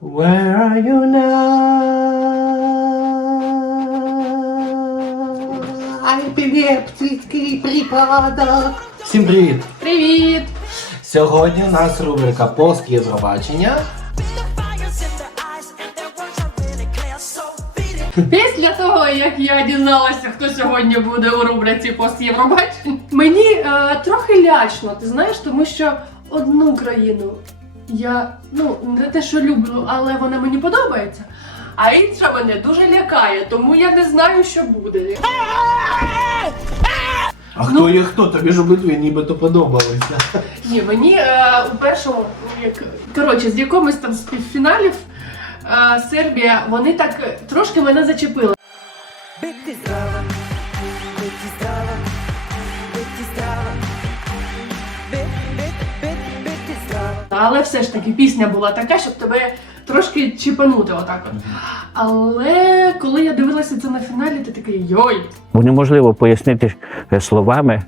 Where are you now? Епілептичний припадок. Всім привіт! Привіт! Сьогодні у нас рубрика Пост Євробачення. Після того, як я дізналася, хто сьогодні буде у рубриці пост Євробачення, мені е, трохи лячно, ти знаєш, тому що одну країну я ну не те, що люблю, але вона мені подобається. А інша мене дуже лякає, тому я не знаю, що буде. А хто є хто? Тобі ж обидві нібито подобалися. Ні, мені е, у першому, як коротше, з якомусь там з півфіналів е, Сербія, вони так трошки мене зачепили. Biti zdrava, Але все ж таки пісня була така, щоб тебе трошки чіпанути отак от. Але коли я дивилася це на фіналі, ти такий йой. Бо неможливо пояснити е, словами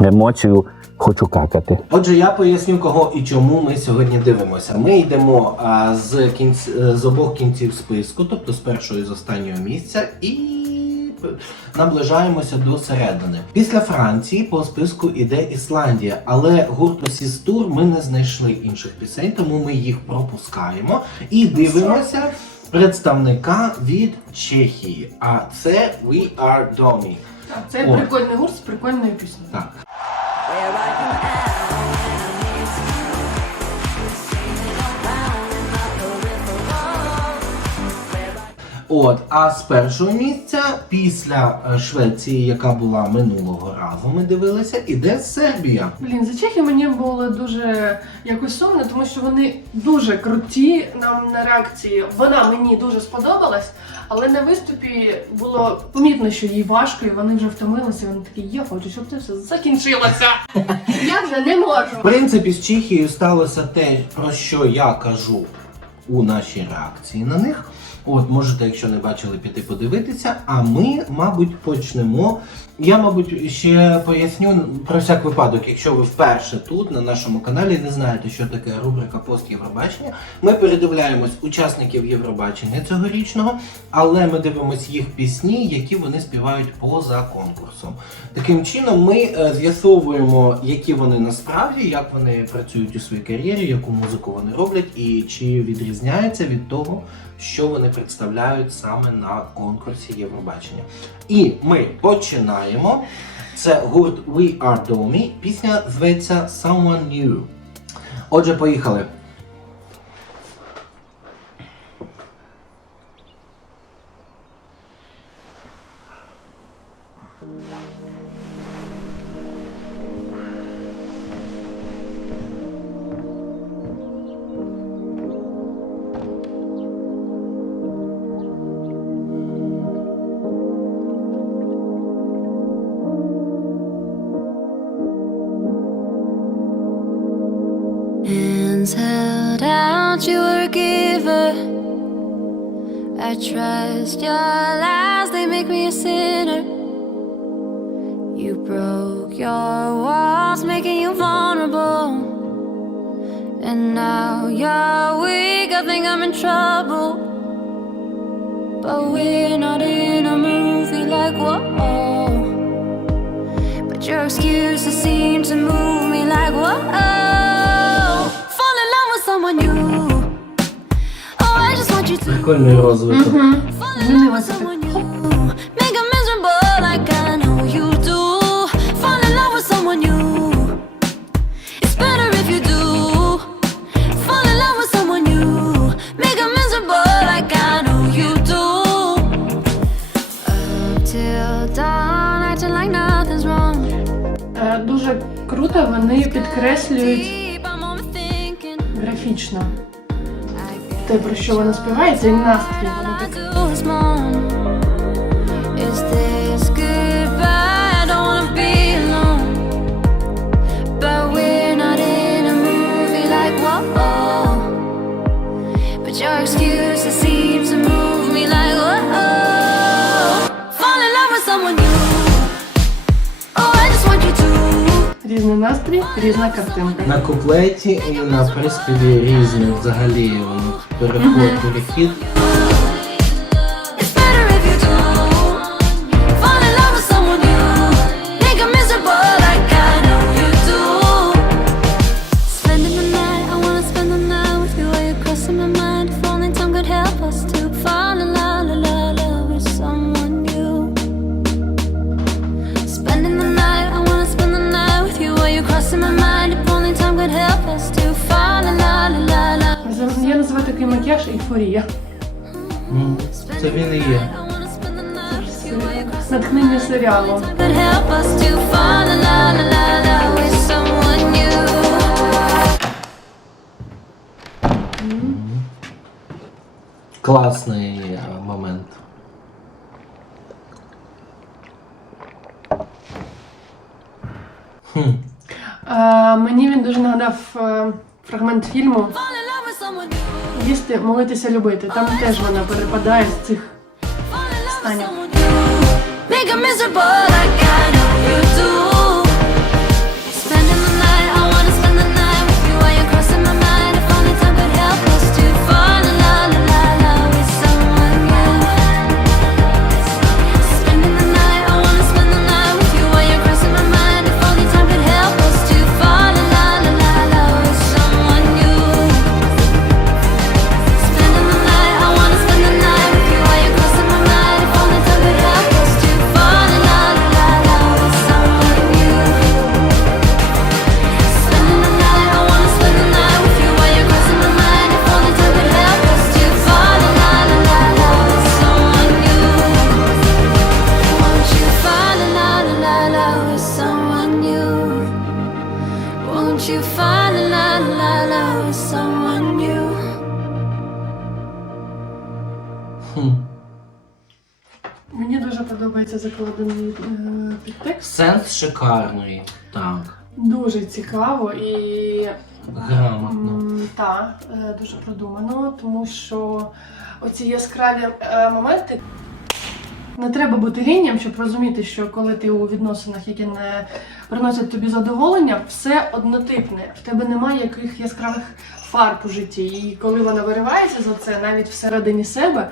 емоцію хочу какати. Отже, я поясню, кого і чому ми сьогодні дивимося. Ми йдемо а, з кінць з обох кінців списку, тобто з першого і з останнього місця, і наближаємося до середини. Після Франції по списку іде Ісландія, але гурту Сістур ми не знайшли інших пісень, тому ми їх пропускаємо і дивимося представника від Чехії. А це We Are Domi. Так, Це О. прикольний гурт з прикольною піснею. Так. От, а з першого місця після е, Швеції, яка була минулого разу, ми дивилися, іде Сербія. Блін, за Чехи мені було дуже якось сумно, тому що вони дуже круті нам на реакції. Вона мені дуже сподобалась, але на виступі було помітно, що їй важко, і вони вже втомилися. і Вони такі, я хочу, щоб це все закінчилося. Я вже не В можу. принципі, з Чехією сталося те, про що я кажу у нашій реакції на них. От, можете, якщо не бачили, піти подивитися. А ми, мабуть, почнемо. Я, мабуть, ще поясню про всяк випадок, якщо ви вперше тут на нашому каналі не знаєте, що таке рубрика Пост Євробачення. Ми передивляємось учасників Євробачення цьогорічного, але ми дивимося їх пісні, які вони співають поза конкурсом. Таким чином, ми е, з'ясовуємо, які вони насправді, як вони працюють у своїй кар'єрі, яку музику вони роблять, і чи відрізняється від того, що вони представляють саме на конкурсі Євробачення. І ми починаємо. Це гурт We Are Domi. Пісня зветься Someone New. Отже, поїхали. I trust your lies, they make me a sinner. You broke your walls, making you vulnerable. And now you're weak, I think I'm in trouble. But we're not in a movie like whoa. But your excuses seem to move me like whoa. Прикольний розвиток. Е, Дуже круто, вони підкреслюють те, про що вона співає, цей настрій. Воно так настрій, різна картинка. На куплеті і на приспіві різні взагалі переход, перехід. Макіяж ейфорія. М, Це він і є. Натхнення серіалу. Класний е, момент. Хм. Е, мені він дуже нагадав е, фрагмент фільму Fall in love with someone new. Їсти, молитися, любити. Там теж вона перепадає з цих станів. Мені дуже подобається закладений е, підтекст. Сенс шикарний. Так. Дуже цікаво і Грамотно. м, та, е, дуже продумано, тому що оці яскраві е, моменти. Не треба бути генієм, щоб розуміти, що коли ти у відносинах, які не приносять тобі задоволення, все однотипне. В тебе немає яких яскравих фарб у житті. І коли вона виривається за це, навіть всередині себе,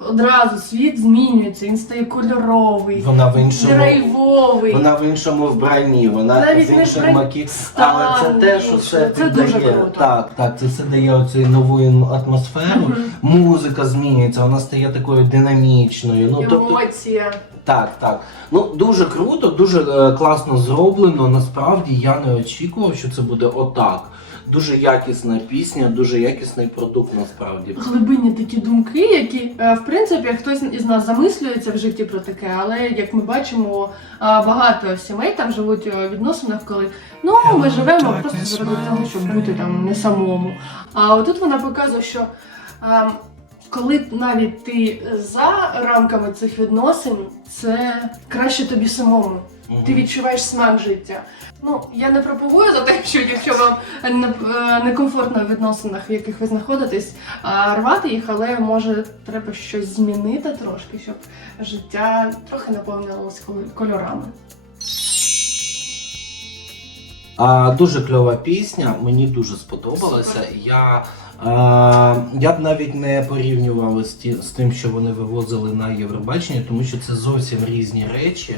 одразу світ змінюється, він стає кольоровий, Вона в іншому. драйвовий. Вона в іншому вбранні, вона Навіть з не іншим вбрань- макі... Але це те, що інший. все Це піддає. дуже круто. Так, так, це все дає оцю нову атмосферу. Мгм. Музика змінюється, вона стає такою динамічною. Ну, тобто, Емоція. так, так. Ну, дуже круто, дуже е, класно зроблено. Насправді я не очікував, що це буде отак. Дуже якісна пісня, дуже якісний продукт насправді. глибинні такі думки, які е, в принципі хтось із нас замислюється в житті про таке, але як ми бачимо, е, багато сімей там живуть у відносинах, коли ну ми живемо просто заради того, щоб бути там не самому. А отут вона показує, що е, коли навіть ти за рамками цих відносин, це краще тобі самому. Ти відчуваєш смак життя. Ну, я не пропагую за те, що якщо вам е, некомфортно в відносинах, в яких ви знаходитесь, рвати їх, але може треба щось змінити трошки, щоб життя трохи наповнилось кольорами. А, дуже кльова пісня, мені дуже сподобалася. Я, е, я б навіть не порівнював з, ті, з тим, що вони вивозили на Євробачення, тому що це зовсім різні речі.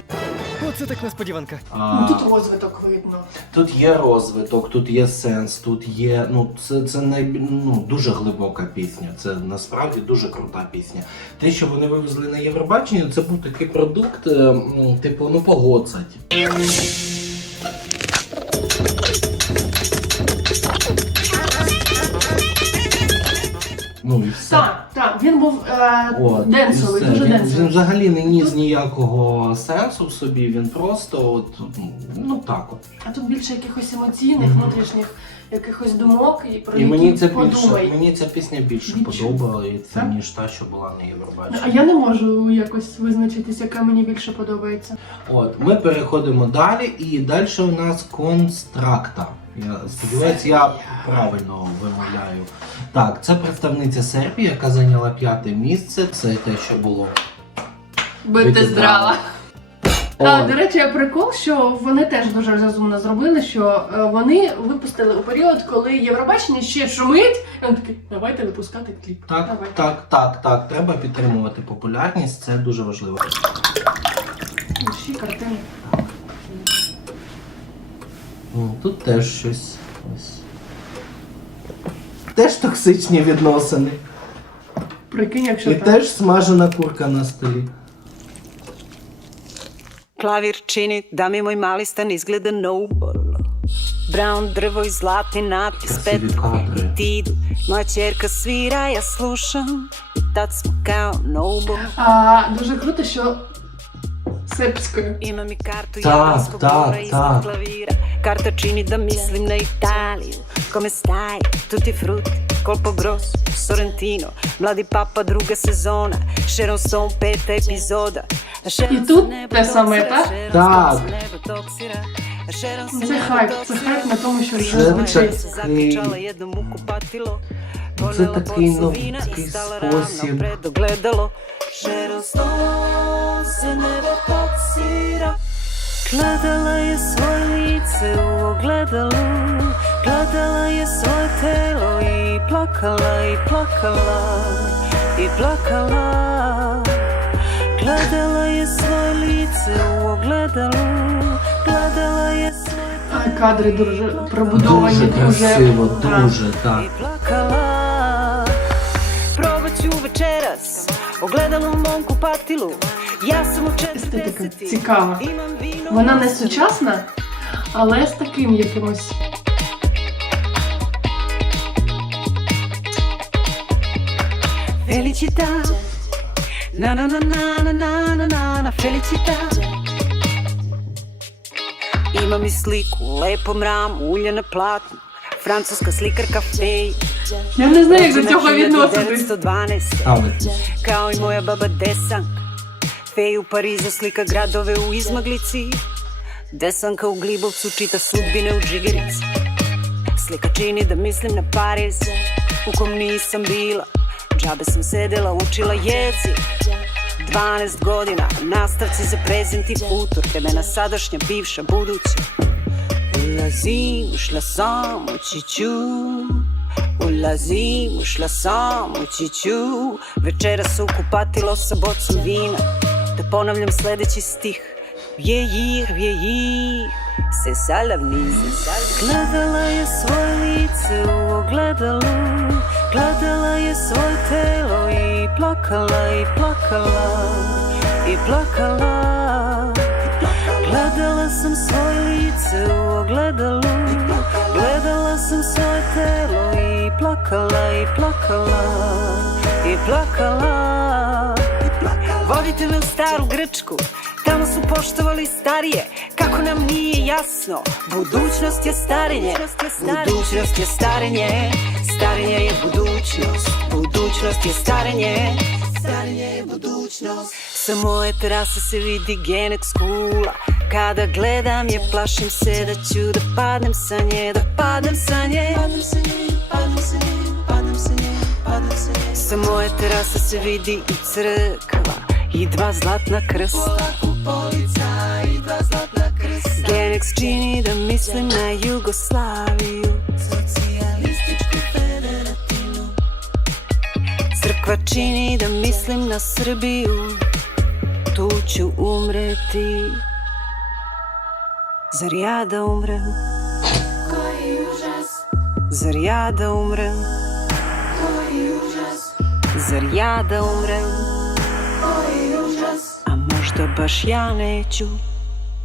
Оце так несподіванка. А, Ну тут розвиток видно. Тут є розвиток, тут є сенс, тут є. Ну, це, це най, ну, дуже глибока пісня. Це насправді дуже крута пісня. Те, що вони вивезли на Євробачення, це був такий продукт, е, типу, ну погодзать. Ну і все. Так, він був е, От, денсовий, все. дуже він, денсовий. він взагалі не ніс ніякого сенсу в собі, він просто от, ну так от. А тут більше якихось емоційних, Мгм. внутрішніх якихось думок і про І які мені це більше, подумай. мені ця пісня більше Відчув. подобається, Так? ніж та, що була на Євробаченні. А я не можу якось визначитись, яка мені більше подобається. От, ми переходимо далі, і далі у нас констракта. Я сподіваюся, я правильно вимовляю. Так, це представниця Сербії, яка зайняла п'яте місце. Це те, що було. Бити здрава. А, до речі, прикол, що вони теж дуже розумно зробили, що е, вони випустили у період, коли Євробачення ще шумить. І вони такі, давайте випускати кліп. Так, Давай. так, так, так. Треба підтримувати популярність, це дуже важливо. Ще картини. Ну, Тут теж щось. Ось. Теж токсичні відносини. Прикинь, якщо І так. теж смажена курка на столі. Klavir čini da mi moj mali stan izgleda noble Brown drvo i zlatni natpis Krasivi petko kadri. i tidu Moja čerka svira, ja slušam I tad smo kao noble А, дуже круто, що Srpskoj. Imam i kartu da, Jadranskog da, mora iznad klavira. Karta čini da mislim na Italiju. Come stai? Tutti frutti, colpo grosso, Sorrentino. Mladi papa druga sezona. Sharon Stone peta epizoda. I tu те саме, так? Так. Це хайп, це хайп на тому, що вже закричала одному купатило. Це такий, ну, такий спосіб. Предогледало. Sharon Stone se nebo pocira Gledala je svoje lice u ogledalu Gledala je svoje telo i plakala i plakala i plakala. Gledala je svoje lice u ogledalu Gledala je svoje... Taj kadar je probudovanje duže. Duže, krasivo, duže, da. I plakala. Probat ću večeras Ogledalo u mom kupatilu Естетика цікава. Вона не сучасна, але з таким якимось. Felicità. Na na na na na na na na felicità. Imam i sliku, lepo mram, ulje na platnu, francuska slikarka Fej. Ja ne znam jak do toga відноситись. 1912. Але. Kao i moja baba Desanka. Fej u Parizu slika gradove u izmaglici. Desanka u Glibovcu čita sudbine u džigerici Slika čini da mislim na Pariz U kom nisam bila. Džabe sam sedela, učila jezik. 12 godina, nastavci za prezent i futur Vremena sadašnja, bivša, buduća. Ulazim, ušla sam, ući ću Ulazim, ušla sam, ući ću Večeras u kupatilo sa bocom vina Da ponavljam sledeći stih. Vjejih, vjejih Se salavni Gledala je svoje lice u ogledalu Gledala je svoje telo i plakala i plakala I plakala. Gledala sam svoje lice u ogledalu Gledala sam svoje telo i plakala i plakala I plakala Vodite me u staru Grčku. Tamo su poštovali starije Kako nam nije jasno. Budućnost je starenje. Budućnost je starenje. Starenje. Je budućnost. Budućnost je starenje. Starenje je budućnost. Sa moje terase se vidi genek skula. Kada gledam je plašim se da ću da padnem sa nje Da padnem sa nje Padnem sa nje, padnem sa nje, padnem sa nje, Sa moje terase se vidi i crkva I dva zlatna krsta i dva zlatna krsta Genex čini da mislim na Jugoslaviju Socijalističku Crkva čini da mislim na Srbiju Tu ću umreti Zar ja da umrem? Koji užas Zar ja da umrem? Koji užas Zar ja da umrem? А может, баш я лечу?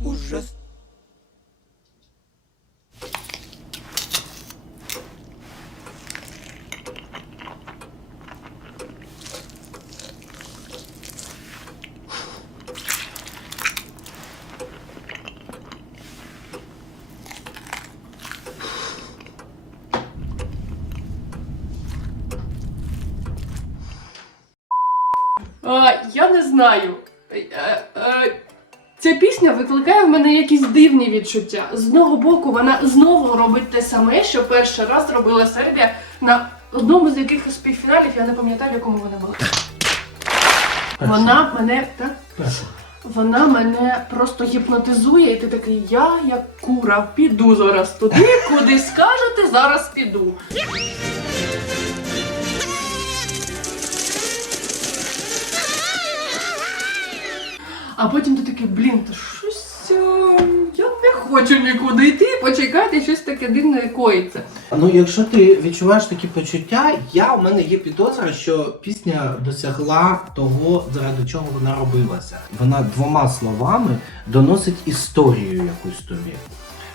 Ужас. Знаю. Е, е, Ця пісня викликає в мене якісь дивні відчуття. З одного боку, вона знову робить те саме, що перший раз робила Сербія на одному з якихось півфіналів, я не пам'ятаю, в якому вона була. Вона мене так. Вона мене просто гіпнотизує, і ти такий, я як кура, піду зараз туди, куди скажете, зараз піду. А потім ти такий, блін, та щось е, я не хочу нікуди йти, почекайте, щось таке дивне коїться. Ну, якщо ти відчуваєш такі почуття, я у мене є підозра, що пісня досягла того, заради чого вона робилася. Вона двома словами доносить історію якусь тобі.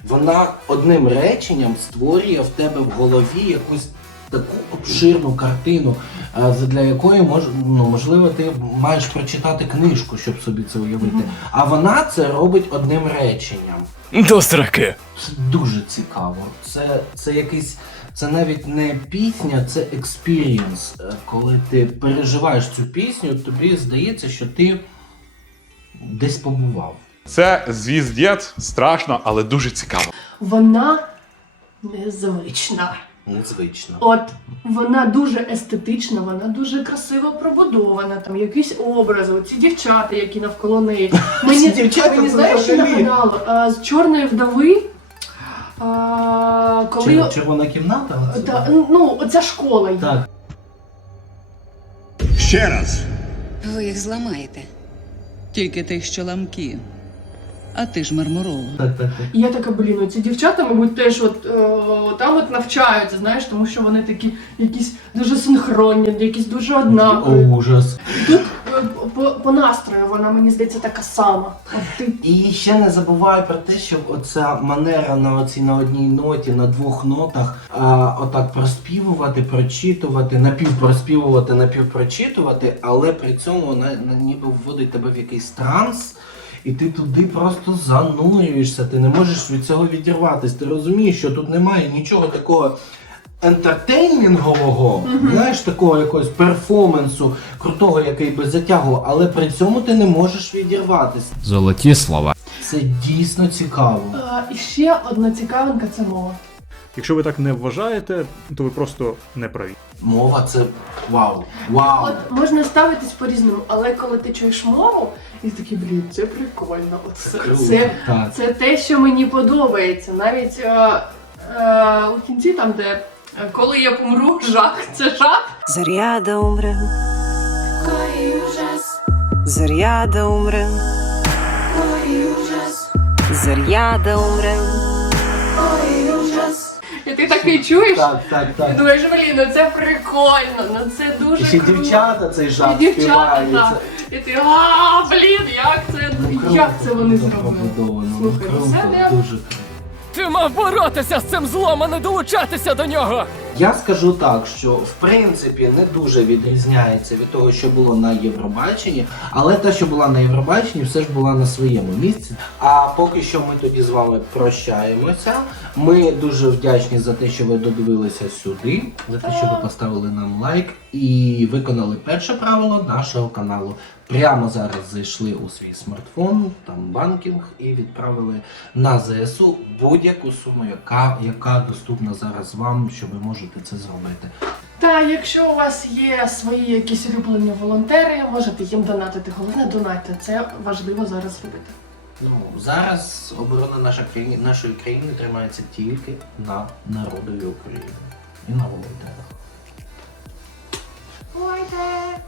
Вона одним реченням створює в тебе в голові якусь таку обширну картину, е, для якої мож, ну, можливо ти маєш прочитати книжку, щоб собі це уявити. А вона це робить одним реченням. До сраки. Це дуже цікаво. Це, це якийсь, це навіть не пісня, це експірієнс. Е, Коли ти переживаєш цю пісню, тобі здається, що ти десь побував. Це звіздець, страшно, але дуже цікаво. Вона незвична. Незвично. От вона дуже естетична, вона дуже красиво пробудована. Там якісь образи, оці дівчата, які навколо неї. Мені, дівчата мені знаєш, що нагадало? А, з чорної вдови. А, коли Чер- червона кімната? та, ну, оця школа. Так. Ви їх зламаєте. Тільки тих, що ламкі. А ти ж мармурова. Так, так, так. І я така, блін, ці дівчата, мабуть, теж от е, там от навчаються, знаєш, тому що вони такі якісь дуже синхронні, якісь дуже однакові. Ужас. Тут е, по, по настрою вона мені здається така сама. От ти І ще не забувай про те, що оця манера на оцій на одній ноті, на двох нотах, а, отак проспівувати, прочитувати, напівпроспівувати, напівпрочитувати, але при цьому вона на- ніби вводить тебе в якийсь транс. І ти туди просто занурюєшся, ти не можеш від цього відірватися. Ти розумієш, що тут немає нічого такого ентертеймінгового, знаєш, такого якогось перформансу крутого, який би затягував, але при цьому ти не можеш відірватися. Золоті слова. Це дійсно цікаво. е, і ще одна цікавинка це мова. Якщо ви так не вважаєте, то ви просто не праві. Мова це вау. Вау. От можна ставитись по-різному, але коли ти чуєш мову, і ти такий, блін, це прикольно. От це, Круто. це, Так. це те, що мені подобається. Навіть е, е, у кінці, там, де е, коли я помру, жах, це жах. Заря да умрем. Заря да умрем. Заря да умрем. І ти такий чуєш, Так, так, і так. думаєш, блін, ну це прикольно, ну це дуже І ще круто. дівчата цей І дівчата, співають. так. І ти, а, блін, як це, Ну, як це вони зробили? ну, Слухай, ну це не- дуже. Ти мав боротися з цим злом, а не долучатися до нього. Я скажу так, що в принципі не дуже відрізняється від того, що було на Євробаченні, але те, що була на Євробаченні, все ж була на своєму місці. А поки що ми тоді з вами прощаємося. Ми дуже вдячні за те, що ви додивилися сюди, за те, що ви поставили нам лайк і виконали перше правило нашого каналу. Прямо зараз зайшли у свій смартфон, там банкінг, і відправили на ЗСУ будь-яку суму, яка, яка доступна зараз вам, що ви можете це зробити. Та якщо у вас є свої якісь улюблені волонтери, можете їм донатити. Головне донайте. Це важливо зараз робити. Ну зараз оборона наша країни, нашої країни тримається тільки на народові України і на волонтерах. Бувайте!